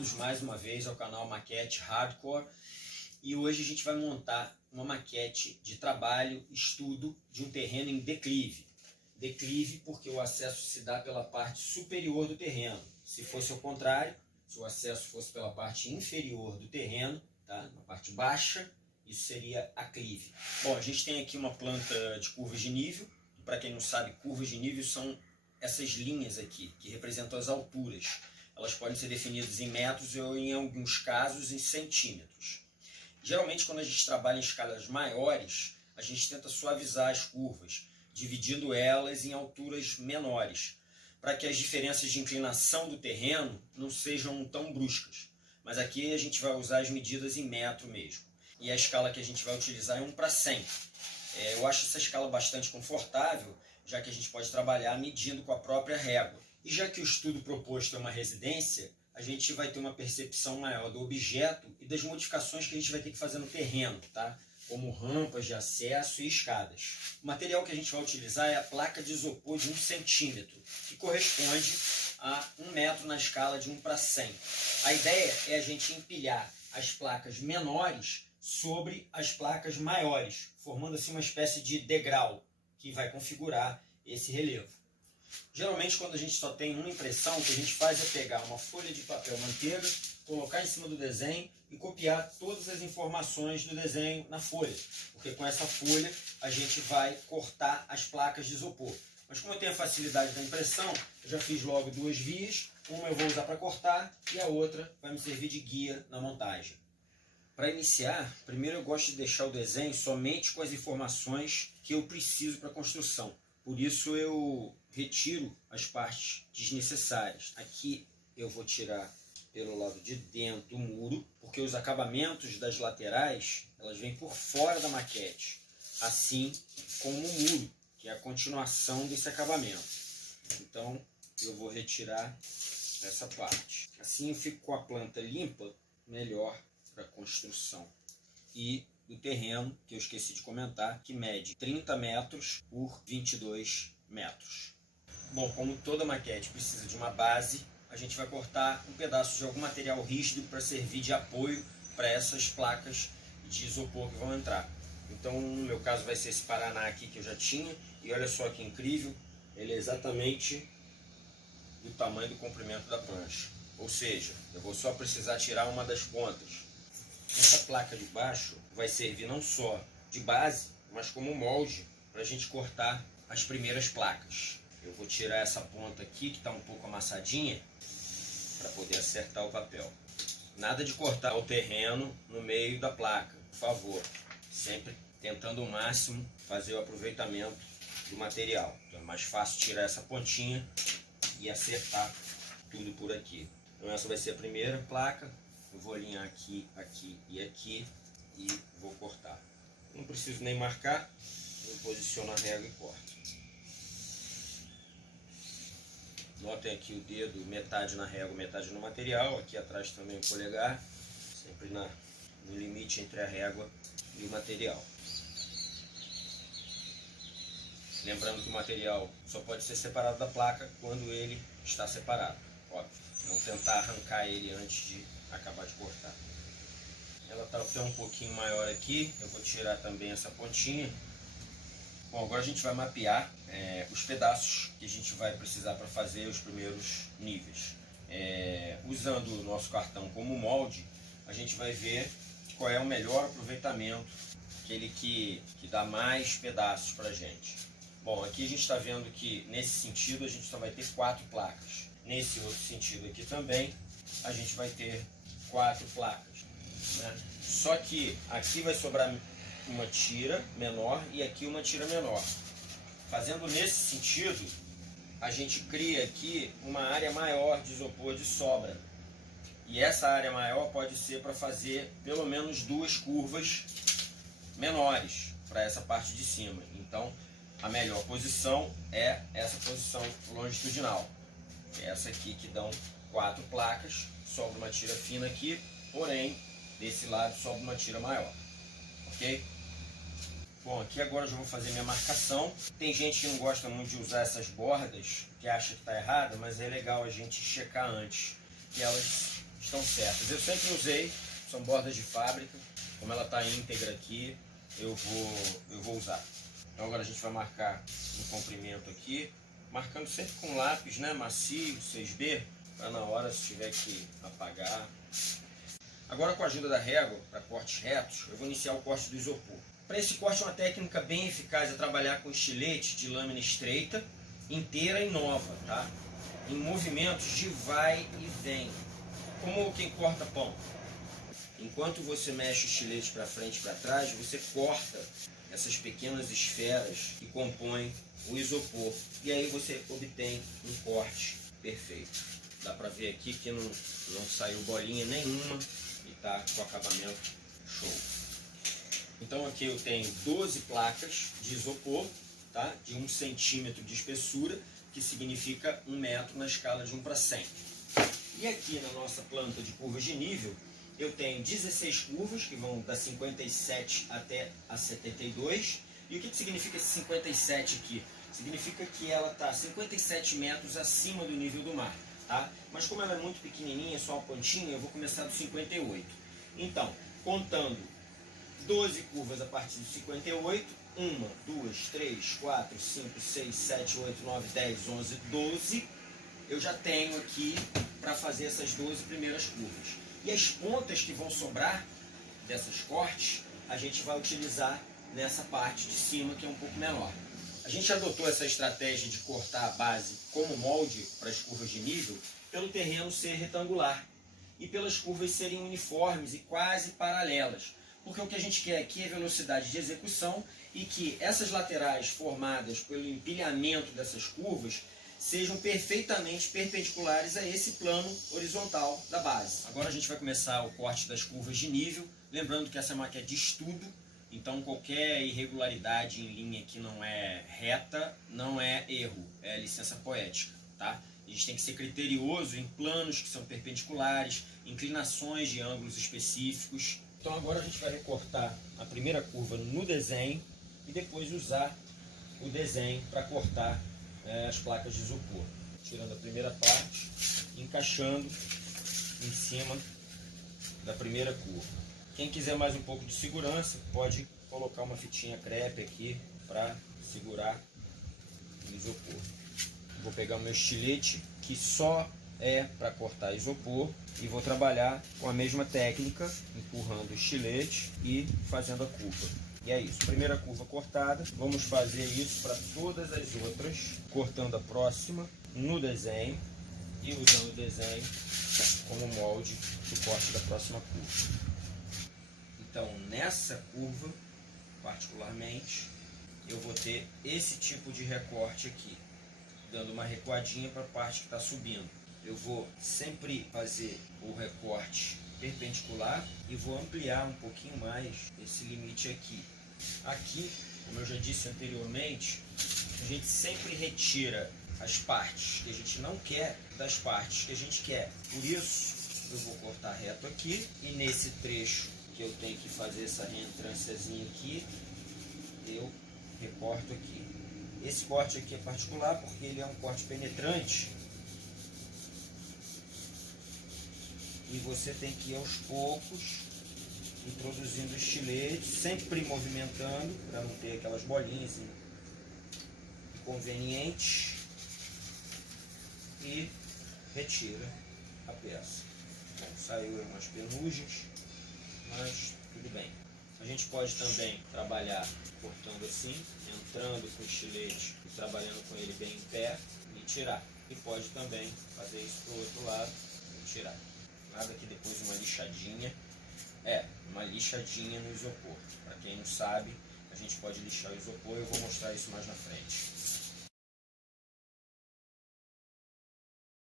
Bem-vindos mais uma vez ao canal Maquete Hardcore, e hoje a gente vai montar uma maquete de trabalho, estudo de um terreno em declive. Declive porque o acesso se dá pela parte superior do terreno. Se fosse ao contrário, se o acesso fosse pela parte inferior do terreno, tá? Na parte baixa, isso seria aclive. Bom, a gente tem aqui uma planta de curvas de nível. Para quem não sabe, curvas de nível são essas linhas aqui, que representam as alturas. Elas podem ser definidas em metros ou, em alguns casos, em centímetros. Geralmente, quando a gente trabalha em escalas maiores, a gente tenta suavizar as curvas, dividindo elas em alturas menores, para que as diferenças de inclinação do terreno não sejam tão bruscas. Mas aqui a gente vai usar as medidas em metro mesmo. E a escala que a gente vai utilizar é 1:100. Eu acho essa escala bastante confortável, já que a gente pode trabalhar medindo com a própria régua. E já que o estudo proposto é uma residência, a gente vai ter uma percepção maior do objeto e das modificações que a gente vai ter que fazer no terreno, tá? Como rampas de acesso e escadas. O material que a gente vai utilizar é a placa de isopor de 1 centímetro, que corresponde a 1 metro na escala de 1:100. A ideia é a gente empilhar as placas menores sobre as placas maiores, formando assim uma espécie de degrau que vai configurar esse relevo. Geralmente, quando a gente só tem uma impressão, o que a gente faz é pegar uma folha de papel manteiga, colocar em cima do desenho e copiar todas as informações do desenho na folha, porque com essa folha a gente vai cortar as placas de isopor. Mas como eu tenho a facilidade da impressão, eu já fiz logo 2 vias, uma eu vou usar para cortar e a outra vai me servir de guia na montagem. Para iniciar, primeiro eu gosto de deixar o desenho somente com as informações que eu preciso para a construção. Por isso eu retiro as partes desnecessárias. Aqui eu vou tirar pelo lado de dentro do muro, porque os acabamentos das laterais elas vêm por fora da maquete, assim como o muro, que é a continuação desse acabamento. Então eu vou retirar essa parte. Assim eu fico com a planta limpa, melhor para a construção. E o terreno, que eu esqueci de comentar, que mede 30 metros por 22 metros. Bom, como toda maquete precisa de uma base, a gente vai cortar um pedaço de algum material rígido para servir de apoio para essas placas de isopor que vão entrar. Então, no meu caso, vai ser esse Paraná aqui que eu já tinha. E olha só que incrível, ele é exatamente do tamanho do comprimento da prancha. Ou seja, eu vou só precisar tirar uma das pontas. Essa placa de baixo vai servir não só de base, mas como molde para a gente cortar as primeiras placas. Eu vou tirar essa ponta aqui que está um pouco amassadinha para poder acertar o papel. Nada de cortar o terreno no meio da placa, por favor. Sempre tentando ao máximo fazer o aproveitamento do material. Então é mais fácil tirar essa pontinha e acertar tudo por aqui. Então essa vai ser a primeira placa. Eu vou alinhar aqui, aqui e vou cortar. Não preciso nem marcar, eu posiciono a régua e corto. Notem aqui o dedo, metade na régua, metade no material. Aqui atrás também o polegar, sempre no limite entre a régua e o material. Lembrando que o material só pode ser separado da placa quando ele está separado. Óbvio, não tentar arrancar ele antes de acabar de cortar. Ela está até um pouquinho maior aqui, eu vou tirar também essa pontinha. Bom, agora a gente vai mapear os pedaços que a gente vai precisar para fazer os primeiros níveis. Usando o nosso cartão como molde, a gente vai ver qual é o melhor aproveitamento, aquele que dá mais pedaços para a gente. Bom, aqui a gente está vendo que nesse sentido a gente só vai ter 4 placas. Nesse outro sentido aqui também a gente vai ter 4 placas, né? Só que aqui vai sobrar uma tira menor e aqui uma tira menor. Fazendo nesse sentido, a gente cria aqui uma área maior de isopor de sobra. E essa área maior pode ser para fazer pelo menos 2 curvas menores para essa parte de cima. Então, a melhor posição é essa posição longitudinal. Essa aqui que dão 4 placas, sobra uma tira fina aqui, porém, desse lado sobra uma tira maior, ok? Bom, aqui agora eu já vou fazer minha marcação. Tem gente que não gosta muito de usar essas bordas, que acha que está errada, mas é legal a gente checar antes, que elas estão certas. Eu sempre usei, são bordas de fábrica, como ela está íntegra aqui, eu vou usar. Então agora a gente vai marcar no comprimento aqui, marcando sempre com lápis, né, macio, 6B, para na hora, se tiver que apagar. Agora, com a ajuda da régua, para cortes retos, eu vou iniciar o corte do isopor. Para esse corte, uma técnica bem eficaz é trabalhar com estilete de lâmina estreita, inteira e nova, tá? Em movimentos de vai e vem, como quem corta pão. Enquanto você mexe o estilete para frente e para trás, você corta essas pequenas esferas que compõem o isopor. E aí você obtém um corte perfeito. Dá para ver aqui que não saiu bolinha nenhuma e tá com acabamento show. Então aqui eu tenho 12 placas de isopor, tá? De 1 centímetro de espessura, que significa 1 metro na escala de 1 para 100. E aqui na nossa planta de curvas de nível, eu tenho 16 curvas, que vão da 57 até a 72. E o que significa esse 57 aqui? Significa que ela está 57 metros acima do nível do mar, tá? Mas como ela é muito pequenininha, só uma pontinha, eu vou começar do 58. Então, contando 12 curvas a partir do 58, 1, 2, 3, 4, 5, 6, 7, 8, 9, 10, 11, 12, eu já tenho aqui para fazer essas 12 primeiras curvas. E as pontas que vão sobrar dessas cortes, a gente vai utilizar nessa parte de cima, que é um pouco menor. A gente adotou essa estratégia de cortar a base como molde para as curvas de nível, pelo terreno ser retangular e pelas curvas serem uniformes e quase paralelas. Porque o que a gente quer aqui é velocidade de execução e que essas laterais formadas pelo empilhamento dessas curvas sejam perfeitamente perpendiculares a esse plano horizontal da base. Agora a gente vai começar o corte das curvas de nível, lembrando que essa é uma maquete de estudo, então qualquer irregularidade em linha que não é reta não é erro, é licença poética, tá? A gente tem que ser criterioso em planos que são perpendiculares, inclinações de ângulos específicos. Então agora a gente vai recortar a primeira curva no desenho e depois usar o desenho para cortar as placas de isopor. Tirando a primeira parte, encaixando em cima da primeira curva. Quem quiser mais um pouco de segurança, pode colocar uma fitinha crepe aqui para segurar o isopor. Vou pegar o meu estilete, que só é para cortar isopor, e vou trabalhar com a mesma técnica, empurrando o estilete e fazendo a curva. E é isso, primeira curva cortada, vamos fazer isso para todas as outras, cortando a próxima no desenho e usando o desenho como molde do corte da próxima curva. Então, nessa curva, particularmente, eu vou ter esse tipo de recorte aqui, dando uma recuadinha para a parte que está subindo. Eu vou sempre fazer o recorte perpendicular e vou ampliar um pouquinho mais esse limite aqui. Aqui, como eu já disse anteriormente, a gente sempre retira as partes que a gente não quer das partes que a gente quer. Por isso, eu vou cortar reto aqui e nesse trecho que eu tenho que fazer essa reentrânciazinha aqui, eu recorto aqui. Esse corte aqui é particular porque ele é um corte penetrante e você tem que ir aos poucos introduzindo o estilete, sempre movimentando para não ter aquelas bolinhas inconvenientes, e retira a peça. Bom, saiu umas penugens, mas tudo bem. A gente pode também trabalhar cortando assim, entrando com o estilete e trabalhando com ele bem em pé e tirar. E pode também fazer isso para o outro lado e tirar. Nada que depois uma lixadinha. Uma lixadinha no isopor. Para quem não sabe, a gente pode lixar o isopor, eu vou mostrar isso mais na frente.